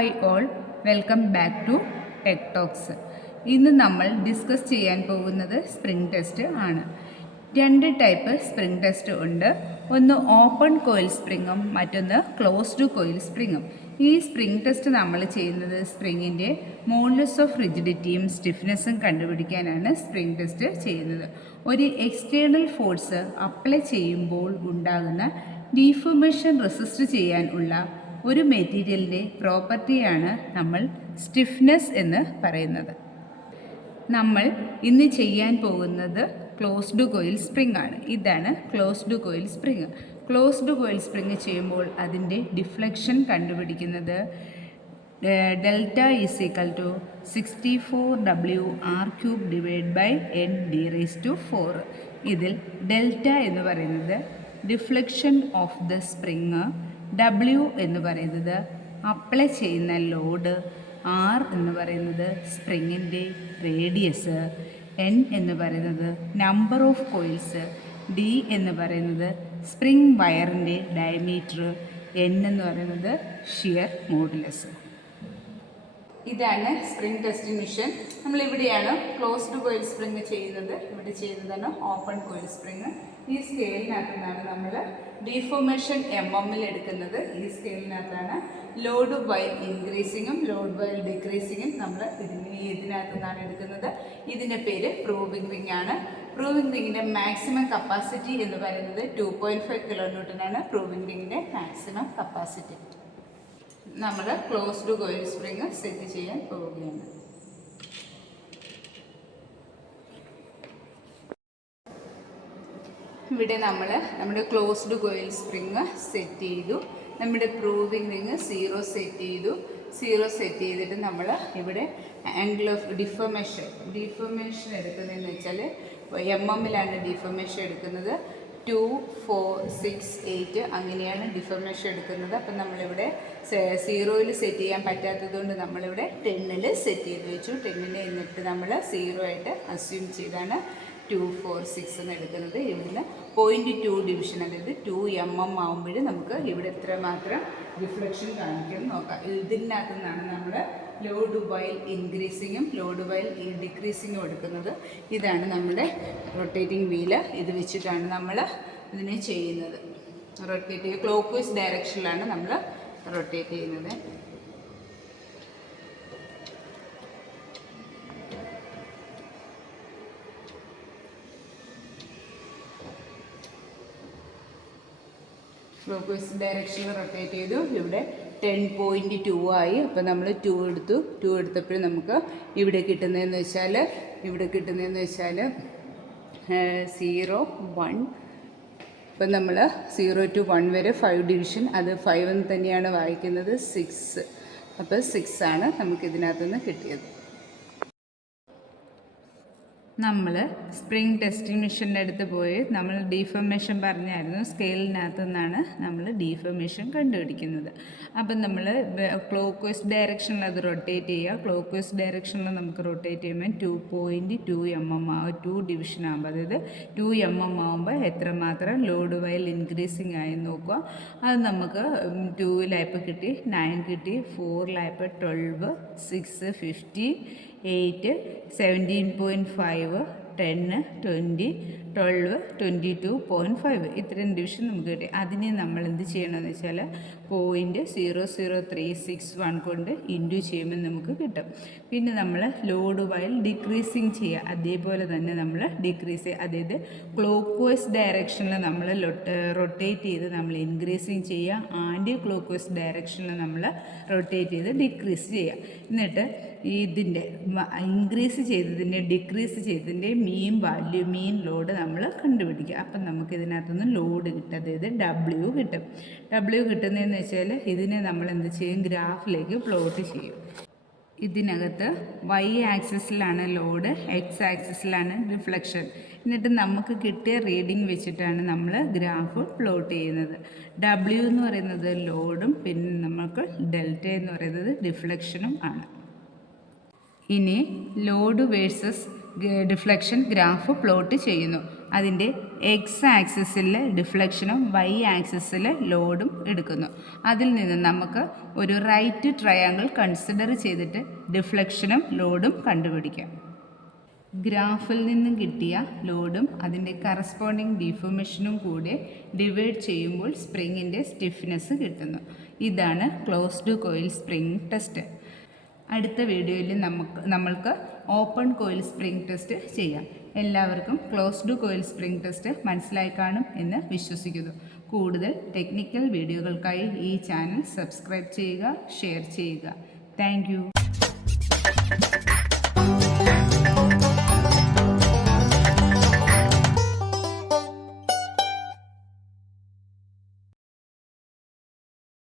Hi all, welcome back to Tech Talks. ഇന്ന് നമ്മൾ discuss ചെയ്യാൻ പോകുന്നത് സ്പ്രിംഗ് ടെസ്റ്റ് ആണ്. രണ്ട് ടൈപ്പ് സ്പ്രിംഗ് ടെസ്റ്റ് ഉണ്ട്. ഒന്ന് ഓപ്പൺ കോയിൽ സ്പ്രിങ്ങും മറ്റൊന്ന് ക്ലോസ്ഡ് കോയിൽ സ്പ്രിങ്ങും. ഈ സ്പ്രിംഗ് ടെസ്റ്റ് നമ്മൾ ചെയ്യുന്നത് സ്പ്രിങ്ങിൻ്റെ മോഡുലസ് ഓഫ് റിജിഡിറ്റിയും സ്റ്റിഫ്നെസ്സും കണ്ടുപിടിക്കാനാണ് സ്പ്രിംഗ് ടെസ്റ്റ് ചെയ്യുന്നത്. ഒരു എക്സ്റ്റേണൽ ഫോഴ്സ് അപ്ലൈ ചെയ്യുമ്പോൾ ഉണ്ടാകുന്ന ഡീഫോർമേഷൻ റെസിസ്റ്റ് ചെയ്യാൻ ഉള്ള ഒരു മെറ്റീരിയലിൻ്റെ പ്രോപ്പർട്ടിയാണ് നമ്മൾ സ്റ്റിഫ്നെസ് എന്ന് പറയുന്നത്. നമ്മൾ ഇന്ന് ചെയ്യാൻ പോകുന്നത് ക്ലോസ്ഡ് കോയിൽ സ്പ്രിംഗ് ആണ്. ഇതാണ് closed coil spring. Closed coil spring ചെയ്യുമ്പോൾ അതിൻ്റെ ഡിഫ്ലക്ഷൻ കണ്ടുപിടിക്കുന്നത് delta is equal to 64W r³/n d⁴. ഇതിൽ ഡെൽറ്റ എന്ന് പറയുന്നത് deflection of the spring, W എന്ന് പറയുന്നത് അപ്ലൈ ചെയ്യുന്ന ലോഡ്, R എന്ന് പറയുന്നത് സ്പ്രിങ്ങിൻ്റെ റേഡിയസ്, N എന്ന് പറയുന്നത് നമ്പർ ഓഫ് കോയിൽസ്, D എന്ന് പറയുന്നത് സ്പ്രിംഗ് വയറിൻ്റെ ഡയമീറ്റർ, N എന്ന് പറയുന്നത് ഷിയർ മോഡുലസ്. ഇതാണ് സ്പ്രിംഗ് ടെസ്റ്റിംഗ് മെഷീൻ. നമ്മളിവിടെയാണ് ക്ലോസ്ഡ് കോയിൽ സ്പ്രിംഗ് ചെയ്യുന്നത്. ഇവിടെ ചെയ്യുന്നതാണ് ഓപ്പൺ കോയിൽ സ്പ്രിംഗ്. ഈ സ്കെയിലിനകത്തു നിന്നാണ് നമ്മൾ ഡീഫോർമേഷൻ MM-ൽ എടുക്കുന്നത്. ഈ സ്കെയിലിനകത്താണ് ലോഡ് വൈൽ ഇൻക്രീസിങ്ങും ലോഡ് വൈൽ ഡിക്രീസിങ്ങും നമ്മൾ ഇതിനകത്തു നിന്നാണ് എടുക്കുന്നത്. ഇതിൻ്റെ പേര് പ്രൂവിംഗ് റിംഗ് ആണ്. പ്രൂവിംഗ് റിങ്ങിൻ്റെ മാക്സിമം കപ്പാസിറ്റി എന്ന് പറയുന്നത് 2.5 kN ആണ്. പ്രൂവിംഗ് റിങ്ങിൻ്റെ മാക്സിമം കപ്പാസിറ്റി. നമ്മൾ ക്ലോസ്ഡ് കോയിൽ സ്പ്രിംഗ് സെറ്റ് ചെയ്യാൻ പോവുകയാണ്. ഇവിടെ നമ്മൾ നമ്മുടെ ക്ലോസ്ഡ് കോയിൽ സ്പ്രിങ് സെറ്റ് ചെയ്തു. നമ്മുടെ പ്രൂവിംഗ് റിങ് 0 സെറ്റ് ചെയ്തു. 0 സെറ്റ് ചെയ്തിട്ട് നമ്മൾ ഇവിടെ ആംഗിൾ ഓഫ് ഡിഫോർമേഷൻ എടുക്കുന്നതെന്ന് വെച്ചാൽ MM-ലാണ് ഡിഫോർമേഷൻ എടുക്കുന്നത്. 2, 4, 6, 8 അങ്ങനെയാണ് ഡിഫോർമേഷൻ എടുക്കുന്നത്. അപ്പം നമ്മളിവിടെ 0-ൽ സെറ്റ് ചെയ്യാൻ പറ്റാത്തത് കൊണ്ട് നമ്മളിവിടെ 10-ൽ സെറ്റ് ചെയ്ത് വെച്ചു. 10-ൽ എന്നിട്ട് നമ്മൾ 0 ആയിട്ട് അസ്യൂം ചെയ്താണ് 2, 4, 6 എന്ന് എടുക്കുന്നത്. ഇവിടുന്ന് 0.2 ഡിവിഷൻ, അതായത് 2 mm ആകുമ്പോൾ നമുക്ക് ഇവിടെ എത്ര മാത്രം റിഫ്ലക്ഷൻ കാണിക്കും നോക്കാം. ഇതിനകത്തു നിന്നാണ് നമ്മൾ ലോഡ് വൈൽ ഇൻക്രീസിങ്ങും ലോഡ് വൈൽ ഡിക്രീസിങ്ങും എടുക്കുന്നത്. ഇതാണ് നമ്മുടെ റൊട്ടേറ്റിംഗ് വീല്. ഇത് വെച്ചിട്ടാണ് നമ്മൾ ഇതിനെ ചെയ്യുന്നത്. റൊട്ടേറ്റ് ക്ലോക്ക് വൈസ് ഡയറക്ഷനിലാണ് നമ്മൾ റൊട്ടേറ്റ് ചെയ്യുന്നത്. ക്ലോക്ക് വൈസ് ഡയറക്ഷനിൽ റൊട്ടേറ്റ് ചെയ്തു. ഇവിടെ 10.2 ആയി. അപ്പോൾ നമ്മൾ 2 എടുത്തു. 2 എടുത്തപ്പോഴും നമുക്ക് ഇവിടെ കിട്ടുന്നതെന്ന് വെച്ചാൽ 0, 1. ഇപ്പം നമ്മൾ 0 to 1 വരെ 5 ഡിവിഷൻ, അത് 5 എന്ന് തന്നെയാണ് വായിക്കുന്നത്. 6, അപ്പോൾ 6 ആണ് നമുക്ക് ഇതിനകത്തുനിന്ന് കിട്ടിയത്. നമ്മൾ സ്പ്രിംഗ് ടെസ്റ്റിംഗ് മെഷീൻ്റെ അടുത്ത് പോയി നമ്മൾ ഡീഫോർമേഷൻ പറഞ്ഞായിരുന്നു. സ്കെയിലിനകത്തു നിന്നാണ് നമ്മൾ ഡീഫോർമേഷൻ കണ്ടുപിടിക്കുന്നത്. അപ്പം നമ്മൾ ക്ലോക്ക് വൈസ് ഡയറക്ഷനിൽ അത് റൊട്ടേറ്റ് ചെയ്യുക. ക്ലോക്ക് വൈസ് ഡയറക്ഷനിൽ നമുക്ക് റൊട്ടേറ്റ് ചെയ്യുമ്പോൾ 2.2 mm 2 ഡിവിഷൻ ആകുമ്പോൾ, അതായത് 2 mm ആകുമ്പോൾ എത്രമാത്രം ലോഡ് വൈൽ ഇൻക്രീസിങ് ആയി നോക്കുക. അത് നമുക്ക് 2-ലായപ്പോൾ കിട്ടി, 9 കിട്ടി, 4-ലായപ്പോൾ 12, 6, 15, 8, 17.5, 10, 20, 12, 22.5 ഇത്രയും ഡിവിഷൻ നമുക്ക് കിട്ടി. അതിനെ നമ്മൾ എന്ത് ചെയ്യണമെന്ന് വെച്ചാൽ 0.00361 കൊണ്ട് ഇൻറ്റു ചെയ്യുമ്പോൾ നമുക്ക് കിട്ടും. പിന്നെ നമ്മൾ ലോഡ് വൈൽ ഡിക്രീസിങ് ചെയ്യുക. അതേപോലെ തന്നെ നമ്മൾ ഡിക്രീസ് ചെയ്യുക, അതായത് ക്ലോക്ക് വൈസ് ഡയറക്ഷനിൽ നമ്മൾ റൊട്ടേറ്റ് ചെയ്ത് നമ്മൾ ഇൻക്രീസിങ് ചെയ്യുക. ആൻറ്റി ക്ലോക്ക് വൈസ് ഡയറക്ഷനിൽ നമ്മൾ റൊട്ടേറ്റ് ചെയ്ത് ഡിക്രീസ് ചെയ്യുക. എന്നിട്ട് ഇതിൻ്റെ ഇൻക്രീസ് ചെയ്തതിൻ്റെ ഡിക്രീസ് ചെയ്തതിൻ്റെ മീൻ ലോഡ് നമ്മൾ കണ്ടുപിടിക്കുക. അപ്പം നമുക്ക് ഇതിനകത്തുനിന്ന് ലോഡ് കിട്ടും, അതായത് W കിട്ടും. W കിട്ടുന്നതെന്ന് വെച്ചാൽ ഇതിനെ നമ്മൾ എന്ത് ചെയ്യും, ഗ്രാഫിലേക്ക് പ്ലോട്ട് ചെയ്യും. ഇതിനകത്ത് Y ആക്സിസിലാണ് ലോഡ്, X ആക്സിസിലാണ് റിഫ്ലക്ഷൻ. എന്നിട്ട് നമുക്ക് കിട്ടിയ റീഡിങ് വെച്ചിട്ടാണ് നമ്മൾ ഗ്രാഫ് പ്ലോട്ട് ചെയ്യുന്നത്. W എന്ന് പറയുന്നത് ലോഡും പിന്നെ നമുക്ക് ഡെൽറ്റ എന്ന് പറയുന്നത് റിഫ്ലക്ഷനും ആണ്. ഇനി load versus deflection graph plot ചെയ്യുന്നു. അതിൻ്റെ എക്സ് ആക്സിസിലെ ഡിഫ്ലക്ഷനും വൈ ആക്സിസിലെ ലോഡും എടുക്കുന്നു. അതിൽ നിന്ന് നമുക്ക് ഒരു റൈറ്റ് ട്രയാങ്കിൾ കൺസിഡർ ചെയ്തിട്ട് ഡിഫ്ലക്ഷനും ലോഡും കണ്ടുപിടിക്കാം. ഗ്രാഫിൽ നിന്നും കിട്ടിയ ലോഡും അതിൻ്റെ കറസ്പോണ്ടിങ് ഡിഫോർമേഷനും കൂടെ ഡിവൈഡ് ചെയ്യുമ്പോൾ സ്പ്രിങ്ങിൻ്റെ സ്റ്റിഫ്നെസ് കിട്ടുന്നു. ഇതാണ് ക്ലോസ്ഡ് കോയിൽ സ്പ്രിങ് ടെസ്റ്റ്. അടുത്ത വീഡിയോയിൽ നമ്മൾക്ക് ഓപ്പൺ കോയിൽ സ്പ്രിങ് ടെസ്റ്റ് ചെയ്യാം. എല്ലാവർക്കും ക്ലോസ്ഡ് കോയിൽ സ്പ്രിങ് ടെസ്റ്റ് മനസ്സിലായി കാണും എന്ന് വിശ്വസിക്കുന്നു. കൂടുതൽ ടെക്നിക്കൽ വീഡിയോകൾക്കായി ഈ ചാനൽ സബ്സ്ക്രൈബ് ചെയ്യുക, ഷെയർ ചെയ്യുക. താങ്ക്